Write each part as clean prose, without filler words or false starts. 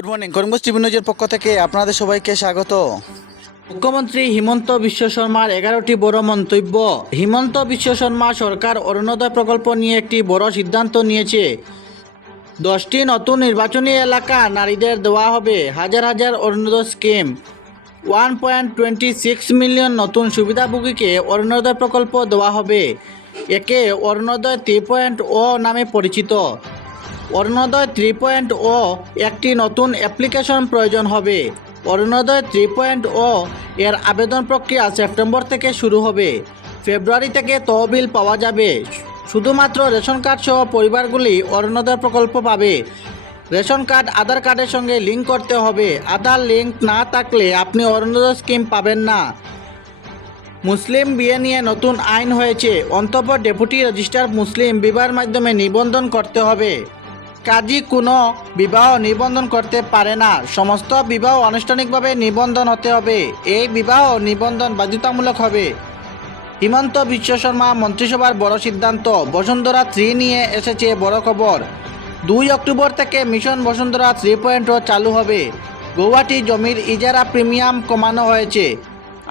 Good morning, Karimganj TV নিউজের পক্ষ থেকে আপনাদের সবাইকে স্বাগত। মুখ্যমন্ত্রী হিমন্ত বিশ্ব শর্মার 11টি বড় মন্তব্য। হিমন্ত বিশ্ব শর্মা সরকার অরুণোদয় প্রকল্প নিয়ে একটি বড় সিদ্ধান্ত নিয়েছে। 10টি নতুন নির্বাচনী এলাকা নারীদের দেওয়া হবে হাজার হাজার অরুণোদয় স্কিম। 1.26 মিলিয়ন নতুন সুবিধাভোগীকে অরুণোদয় প্রকল্প দেওয়া হবে। একে অরুণোদয় 3.0 নামে পরিচিত। অরুণোদয় 3.0 একটি নতুন অ্যাপ্লিকেশন প্রয়োজন হবে। অরুণোদয় 3.0 এর আবেদন প্রক্রিয়া সেপ্টেম্বর থেকে শুরু হবে। ফেব্রুয়ারি থেকে তহবিল পাওয়া যাবে। শুধুমাত্র রেশন কার্ড সহ পরিবারগুলি অরুণোদয় প্রকল্প পাবে। রেশন কার্ড আধার কার্ডের সঙ্গে লিঙ্ক করতে হবে। আধার লিঙ্ক না থাকলে আপনি অরুণোদয় স্কিম পাবেন না। মুসলিম বিয়ে নিয়ে নতুন আইন হয়েছে। অন্তত ডেপুটি রেজিস্ট্রার মুসলিম বিবাহের মাধ্যমে নিবন্ধন করতে হবে। কাজী কোনো বিবাহ নিবন্ধন করতে পারে না। সমস্ত বিবাহ আনুষ্ঠানিকভাবে নিবন্ধন হতে হবে। এই বিবাহ নিবন্ধন বাধ্যতামূলক হবে। হিমন্ত বিশ্ব শর্মা মন্ত্রিসভার বড় সিদ্ধান্ত। বসুন্ধরা 3 নিয়ে এসেছে বড় খবর। 2 অক্টোবর থেকে মিশন বসুন্ধরা 3.0 চালু হবে। গৌহাটি জমির ইজারা প্রিমিয়াম কমানো হয়েছে।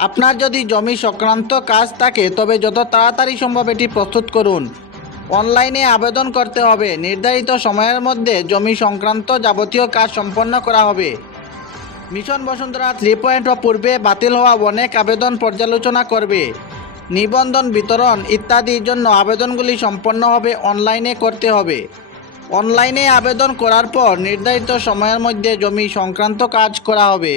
আপনার যদি জমি সংক্রান্ত কাজ থাকে তবে যত তাড়াতাড়ি সম্ভব এটি প্রস্তুত করুন। অনলাইনে আবেদন করতে হবে। নির্ধারিত সময়ের মধ্যে জমি সংক্রান্ত যাবতীয় কাজ সম্পন্ন করা হবে। মিশন বসুন্ধরা 3.0 পূর্বে বাতিল হওয়া অনেক আবেদন পর্যালোচনা করবে। নিবন্ধন বিতরণ ইত্যাদির জন্য আবেদনগুলি সম্পন্নভাবে অনলাইনে করতে হবে। অনলাইনে আবেদন করার পর নির্ধারিত সময়ের মধ্যে জমি সংক্রান্ত কাজ করা হবে।